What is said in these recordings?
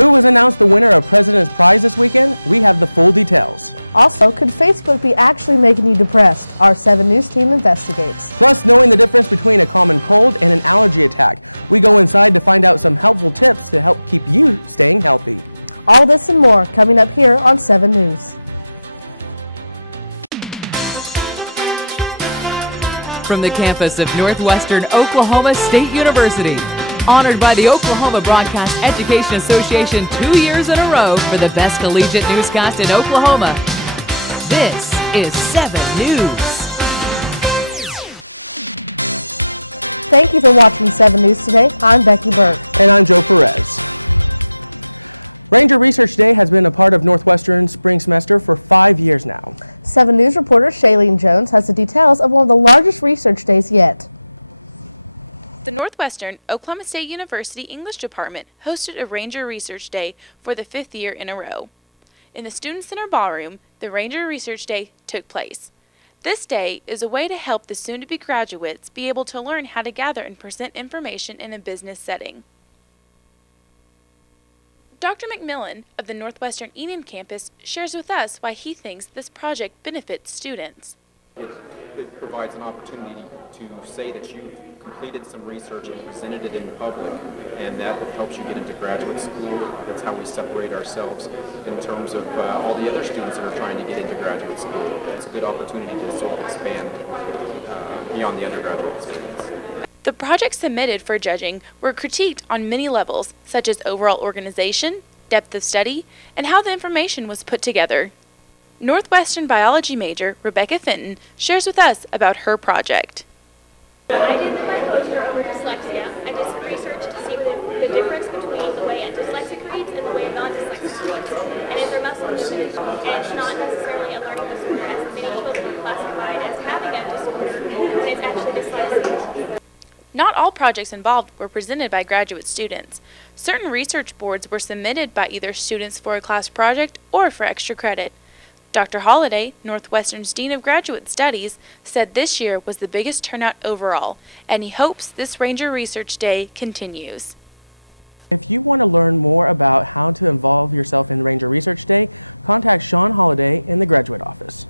Who was announced the winner of President's Prize this weekend? We have the full details. Also, could Facebook be actually making you depressed? Our 7 News team investigates. Plus, knowing the difference between a common cold and an allergy attack. We go inside to find out some helpful tips to help keep you staying healthy. All this and more coming up here on 7 News. From the campus of Northwestern Oklahoma State University. Honored by the Oklahoma Broadcast Education Association 2 years in a row for the best collegiate newscast in Oklahoma. This is 7 News. Thank you for watching 7 News today. I'm Becky Burke. And I'm Joe Perez. Ranger Research Day has been a part of Northwestern's spring semester for 5 years now. 7 News reporter Shailene Jones has the details of one of the largest research days yet. The Northwestern Oklahoma State University English Department hosted a Ranger Research Day for the 5th year in a row. In the Student Center Ballroom, the Ranger Research Day took place. This day is a way to help the soon-to-be graduates be able to learn how to gather and present information in a business setting. Dr. McMillan of the Northwestern Enid campus shares with us why he thinks this project benefits students. It provides an opportunity to say that you've completed some research and presented it in public, and that helps you get into graduate school. That's how we separate ourselves in terms of all the other students that are trying to get into graduate school. It's a good opportunity to sort of expand beyond the undergraduate experience. The projects submitted for judging were critiqued on many levels, such as overall organization, depth of study, and how the information was put together. Northwestern biology major Rebecca Fenton shares with us about her project. I did my poster over dyslexia. I did some research to see the difference between the way a dyslexic reads and the way a non-dyslexic reads. And if their muscle movement, and it's not necessarily a learning disorder, as many children are classified as having a disorder, when it's actually dyslexia. Not all projects involved were presented by graduate students. Certain research boards were submitted by either students for a class project or for extra credit. Dr. Holliday, Northwestern's Dean of Graduate Studies, said this year was the biggest turnout overall, and he hopes this Ranger Research Day continues. If you want to learn more about how to involve yourself in Ranger Research Day, contact Sean Holliday in the graduate office.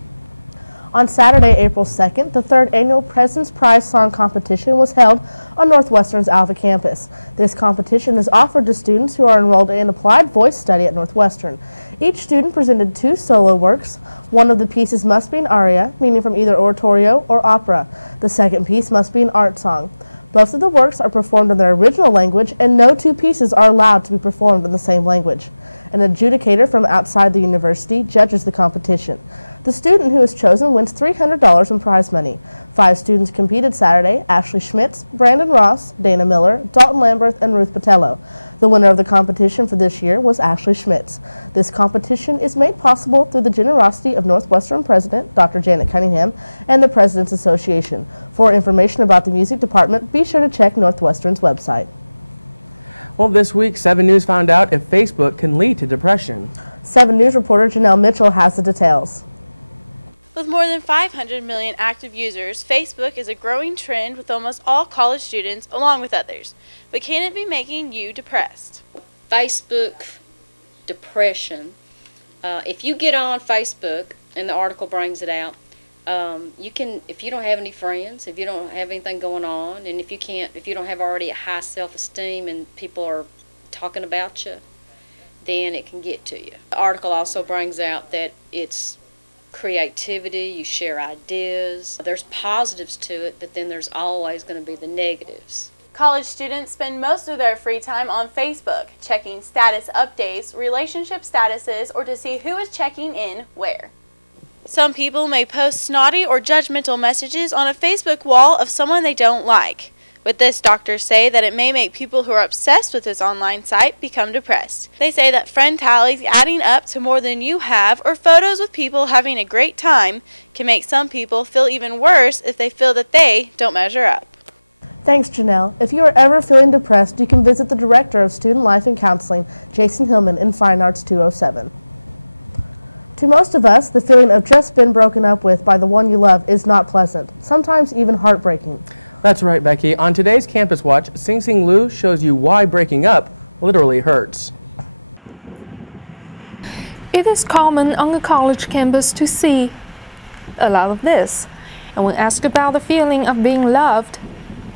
On Saturday, April 2nd, the 3rd annual President's Prize Song Competition was held on Northwestern's Alva campus. This competition is offered to students who are enrolled in applied voice study at Northwestern. Each student presented 2 solo works. One of the pieces must be an aria, meaning from either oratorio or opera. The second piece must be an art song. Both of the works are performed in their original language, and no 2 pieces are allowed to be performed in the same language. An adjudicator from outside the university judges the competition. The student who is chosen wins $300 in prize money. 5 students competed Saturday: Ashley Schmitz, Brandon Ross, Dana Miller, Dalton Lamberth, and Ruth Patello. The winner of the competition for this year was Ashley Schmitz. This competition is made possible through the generosity of Northwestern President Dr. Janet Cunningham and the President's Association. For information about the music department, be sure to check Northwestern's website. Well, this week, 7 News found out if Facebook can lead to depression. 7 News reporter Janelle Mitchell has the details. With more than 500 million active users, Facebook is a growing trend with almost all college students, along with others. But can it be making you depressed? Facebook depression. If you get on Facebook, and the article brings it out, you can, if you don't have any friends, if you don't have anything going on, and if you don't have already a high self-esteem and people are talking about you, then it can get to you. The article also brings out that it's creativity, you share ideas. There's positives to it, but then there's always going to be the negatives. College students spend most of their free time on Facebook, checking status updates, relationship statuses, or to see who is checking in where. Some people may post snotty or judgmental messages on a Facebook wall of someone they don't like. With this, doctors say that it may make people who are obsessed with this online site become depressed. They say that friend tallies adding up to more than you have, or photos with people having a great time, can make some people feel even worse if they feel that they don't measure up. Thanks, Janelle. If you are ever feeling depressed, you can visit the Director of Student Life and Counseling, Jason Hillman, in Fine Arts 207. To most of us, the feeling of just being broken up with by the one you love is not pleasant, sometimes even heartbreaking. That's right, Becky. On today's Campus Watch, Sing Sing Lou shows you why breaking up literally hurts. It is common on a college campus to see a lot of this. And when asked about the feeling of being loved,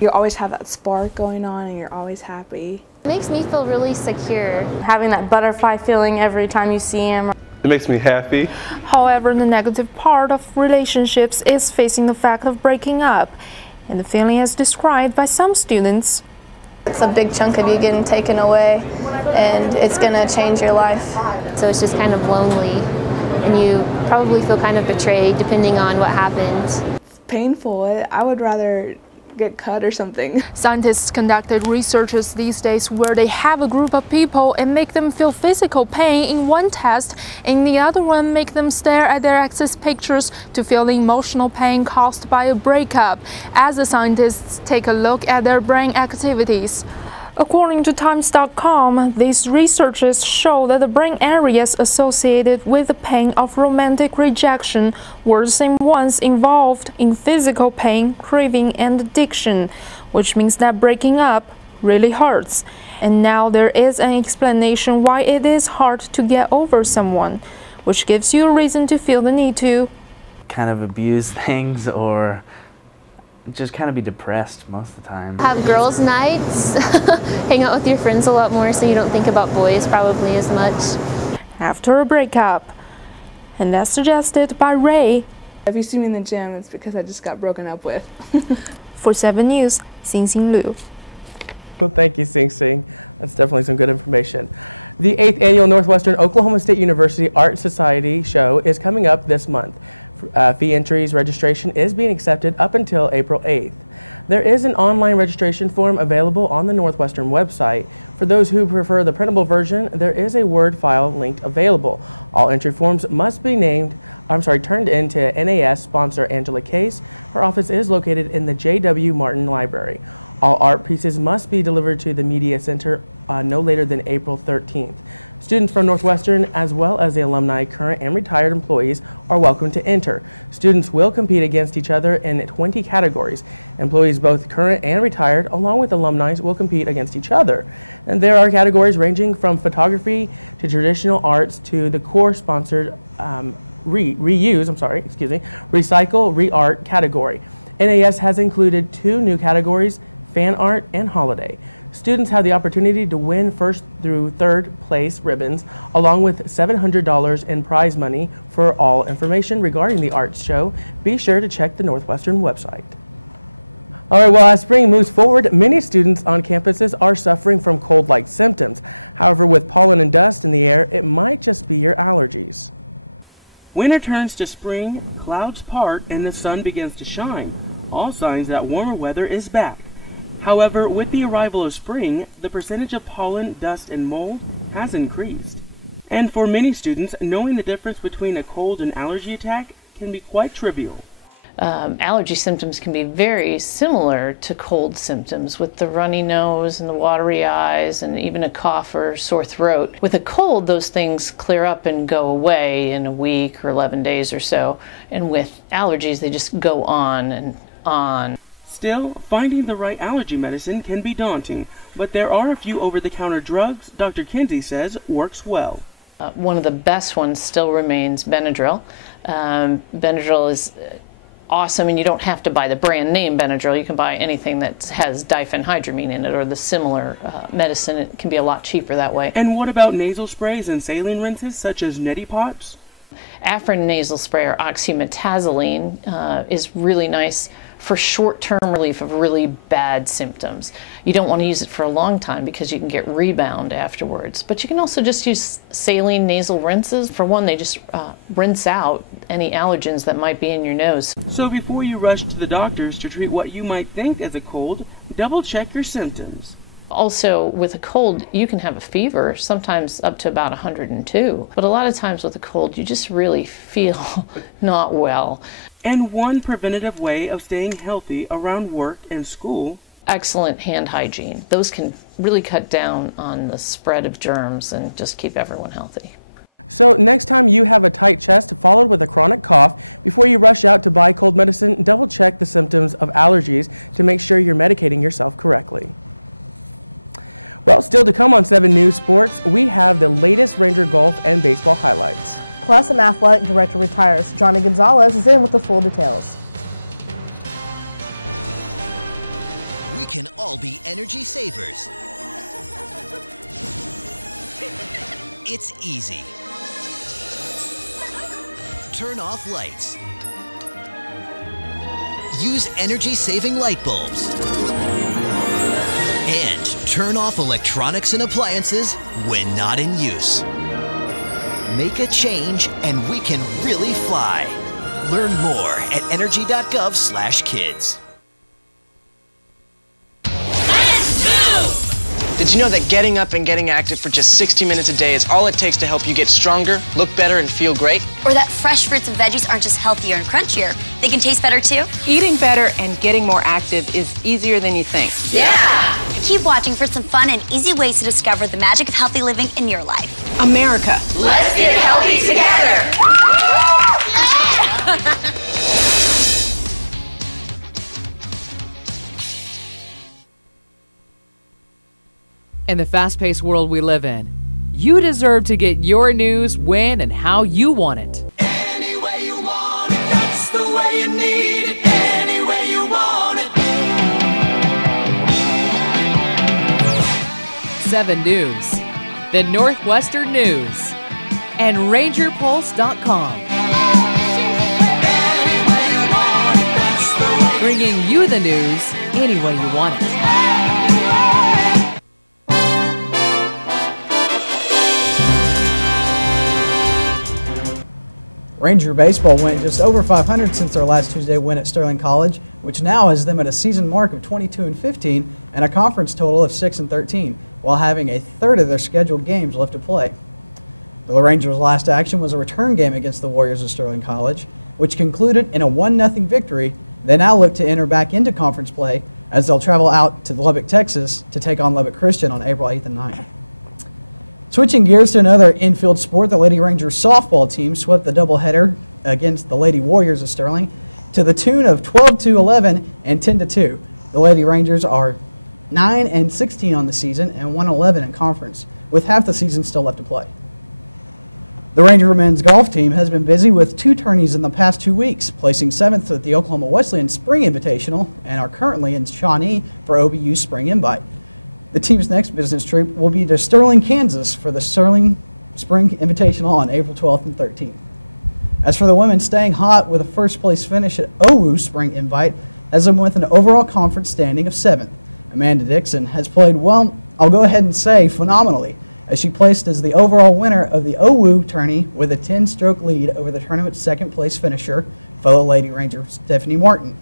you always have that spark going on and you're always happy. It makes me feel really secure. Having that butterfly feeling every time you see him. It makes me happy. However, the negative part of relationships is facing the fact of breaking up, and the feeling is described by some students. It's a big chunk of you getting taken away, and it's going to change your life. So it's just kind of lonely, and you probably feel kind of betrayed depending on what happens. It's painful. I would rather get cut or something. Scientists conducted researches these days where they have a group of people and make them feel physical pain in one test, and the other one make them stare at their ex's pictures to feel the emotional pain caused by a breakup, as the scientists take a look at their brain activities. According to Times.com, these researches show that the brain areas associated with the pain of romantic rejection were the same ones involved in physical pain, craving, and addiction, which means that breaking up really hurts. And now there is an explanation why it is hard to get over someone, which gives you a reason to feel the need to kind of abuse things or just kind of be depressed most of the time. Have girls' nights, hang out with your friends a lot more so you don't think about boys probably as much. After a breakup. And that's suggested by Ray. If you see me in the gym, it's because I just got broken up with. For 7 News, Xing Xing Liu. Well, thank you, Sing Sing. That's definitely some good information. The 8th Annual Northwestern Oklahoma State University Art Society Show is coming up this month. Fee entries registration is being accepted up until April 8th. There is an online registration form available on the Northwestern website. For those who prefer the printable version, there is a Word file linked available. All entry forms must be turned in to NAS sponsor Angela Case. Her office is located in the J.W. Martin Library. All art pieces must be delivered to the Media Center no later than April 13th. Students from Northwestern, as well as the alumni, current and retired employees, are welcome to enter. Students will compete against each other in 20 categories. Employees, both current and retired, along with alumni, will compete against each other. And there are categories ranging from photography to traditional arts to the core-sponsored recycle, re-art category. NAS has included 2 new categories, fan art and holiday. Students have the opportunity to win first through third place ribbons, along with $700 in prize money. For all information regarding the arts show, be sure to check the Northwestern website. All right, well, as spring moves forward, many students on campuses are suffering from cold-like symptoms. However, with pollen and dust in the air, it might just be your allergies. Winter turns to spring, clouds part, and the sun begins to shine. All signs that warmer weather is back. However, with the arrival of spring, the percentage of pollen, dust, and mold has increased. And for many students, knowing the difference between a cold and allergy attack can be quite trivial. Allergy symptoms can be very similar to cold symptoms, with the runny nose and the watery eyes and even a cough or sore throat. With a cold, those things clear up and go away in a week or 11 days or so. And with allergies, they just go on and on. Still, finding the right allergy medicine can be daunting, but there are a few over-the-counter drugs Dr. Kinsey says works well. One of the best ones still remains Benadryl. Benadryl is awesome, and you don't have to buy the brand name Benadryl. You can buy anything that has diphenhydramine in it or the similar medicine. It can be a lot cheaper that way. And what about nasal sprays and saline rinses such as neti pots? Afrin nasal spray or oxymetazoline is really nice for short-term relief of really bad symptoms. You don't want to use it for a long time because you can get rebound afterwards. But you can also just use saline nasal rinses. For one, they just rinse out any allergens that might be in your nose. So before you rush to the doctors to treat what you might think is a cold, double-check your symptoms. Also, with a cold, you can have a fever, sometimes up to about 102. But a lot of times with a cold, you just really feel not well. And one preventative way of staying healthy around work and school. Excellent hand hygiene. Those can really cut down on the spread of germs and just keep everyone healthy. So next time you have a tight chest followed with a chronic cough, before you rush out to buy cold medicine, double check the symptoms of allergies to make sure you're medicating yourself correctly. Well, still to come on 7 News Sports, we have the latest Ranger golf and baseball highlights. Plus, an athletic director retires. Johnny Gonzalez is in with the full details. We can all be energy savers. It's easy. Turn off lights. Use energy-saving light bulbs. And turn off electronics and appliances when not in use. Make a change and we can really fly. Learn more at energy.gov/kids. Did you know that getting up and getting active for just 60 minutes a day is all it takes to help you get stronger, look better, and feel great? Or that fresh fruits and veggies aren't just healthier and crunchier, they can taste better too? Eating better and getting more active is easier than you think. Yeah! Keep watching for some fun and easy ways to discover the magic of healthy living in your life. America. Let's get healthy together! In the fast-paced world we live in, you deserve to get your news when and how you want it. Any way you want it, that's the way you need it. Any way you want it. 7 News, the Northwestern News, and RangerPulse.com. Bringing you the news any way you want it. Ranger baseball went just over 500 since their last Tuesday win at Sterling College, which now has them at a season mark of 22-15 and a conference total of 6-13, while having a third of their scheduled games left to play. The Rangers' last action was a return game against the Warriors of Sterling College, which concluded in a 1-0 victory. They now look to enter back into conference play as they'll travel out to Lubbock, Texas to take on Lubbock Christian on April 8th and 9th. Switching gears to another infield sport, the Lady Rangers softball team swept the doubleheader against the Lady Warriors of Sterling to the tune of 12-11 and 10-2. The Lady Rangers are 9-16 on the season and 1-11 in conference, with half the season still left to play. The Ranger men's golf team has been busy with 2 tourneys in the past 2 weeks, placing 7th at the Oklahoma Wesleyan Spring Invitational and are currently in Shawnee for OBU Spring Invite. The team's next business trip will be to Sterling, Kansas for the Sterling Spring Invitational on April 12th and 13th. As for the women, staying hot with a first-place finish at OWU Spring Invite has them with an overall conference standing of 7th. Amanda Dixon has played, well, I'll go ahead and say phenomenally, as she placed as the overall winner of the OWU tourney with a 10-stroke lead over the tournament's second-place finisher, fellow Lady Ranger Stephanie Martin.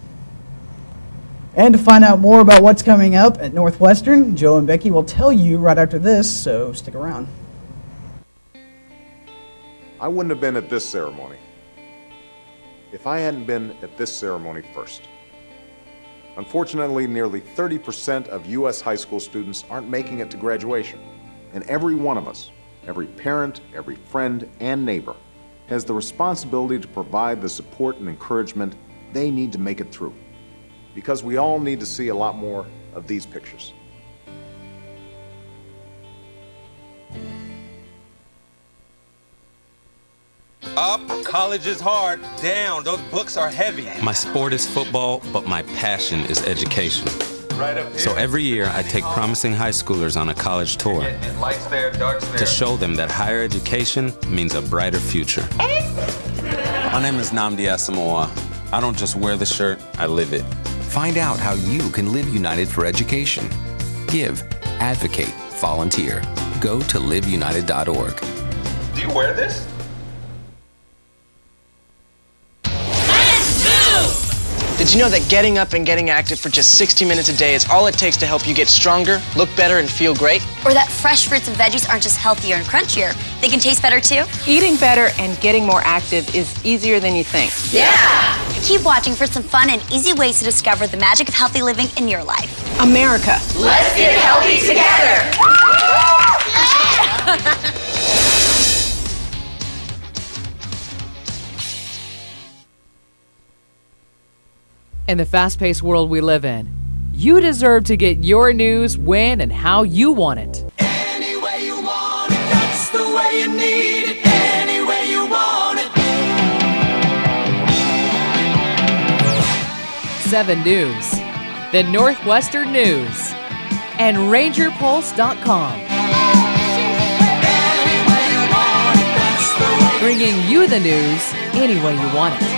And to find out more about what's coming up at Northwestern, Joe and Becky will tell you right after this, so stick around. I wouldn't have been at this ceremony if I hadn't been at this ceremony first. Unfortunately, nearly 30% of U.S. high school students aren't making it to graduation, and every one of us, every parent, every friend, and neighbor, has the responsibility to provide the support and encouragement they need to make it through. Because we all need to see a lot more of these pictures. Up, college is hard. Down, those books are heavy. My sport is football, but my passion is education. Right up here. So every year I take promising high schoolers on a college tour Lights there, darks there. to show them that higher education means a brighter future. My name is Nnamdi Asamoah. I don't just wear the shirt, I live it. Find out how you can live United for education. Give, advocate, volunteer. Go to liveunited.org. Do you wear this? Did you know that getting up and getting active for just 60 minutes a day is all it takes to help you get stronger, look better, and feel great? Or that fresh fruits and veggies aren't just healthier and crunchier, they can taste better too? Eating better and getting more active is easier than you think. Yeah! Keep watching for some fun and easy ways to discover the magic of healthy living in your life. America. Let's get healthy together! In the fast-paced world we live in, You deserve to get your news when and how you want it. Any way you want it, that's the way you need it. Any way you want it. 7 News, the Northwestern News, and RangerPulse.com. Bringing you the news any way you want it.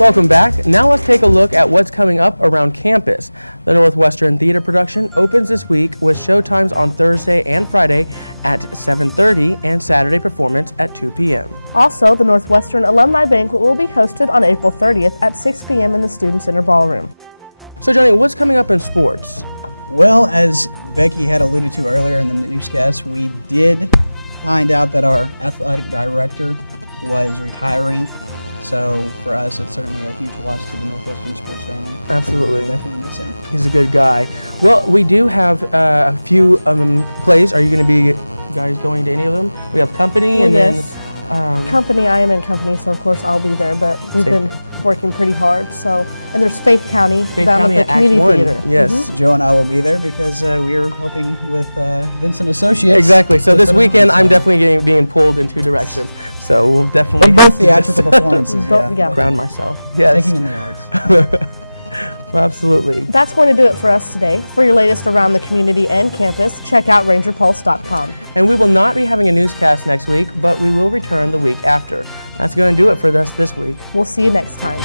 Welcome back. Now let's take a look at what's coming up around campus. The Northwestern Theater production opens this week with showtimes on Thursday and Friday at 7:30 and Saturday performance at 2 p.m. Also, the Northwestern Alumni Banquet will be hosted on April 30th at 6 p.m. in the Student Center Ballroom. So Johnny, what's coming up in sports? Well, as Becky had alluded to earlier in the newscast, we did find out that our athletic director was retiring. So for us, it's certainly a huge loss to the Northwestern sports family. Absolutely. We'll definitely miss him. He's a good guy. Well, we do have a few plays. Are you going to be guys going to any of them? We have Company and yes. then... Company, I am in Company, so of course I'll be there, but we've been working pretty hard. So, and there's Faith County down at the Community Theater. Yes. Joe and I will be there because we are helping with Vincent Associates. Exactly. So this weekend I'm definitely being pulled in 2 directions. So we'll definitely both theatrical performances. Ground myself. Yes. Taking in the arts. Well, absolutely. That's going to do it for us today. For your latest around the community and campus, check out RangerPulse.com. And we will not be having a newscast next week, but we will return the week after. That's going to do it for us this week. We'll see you next time.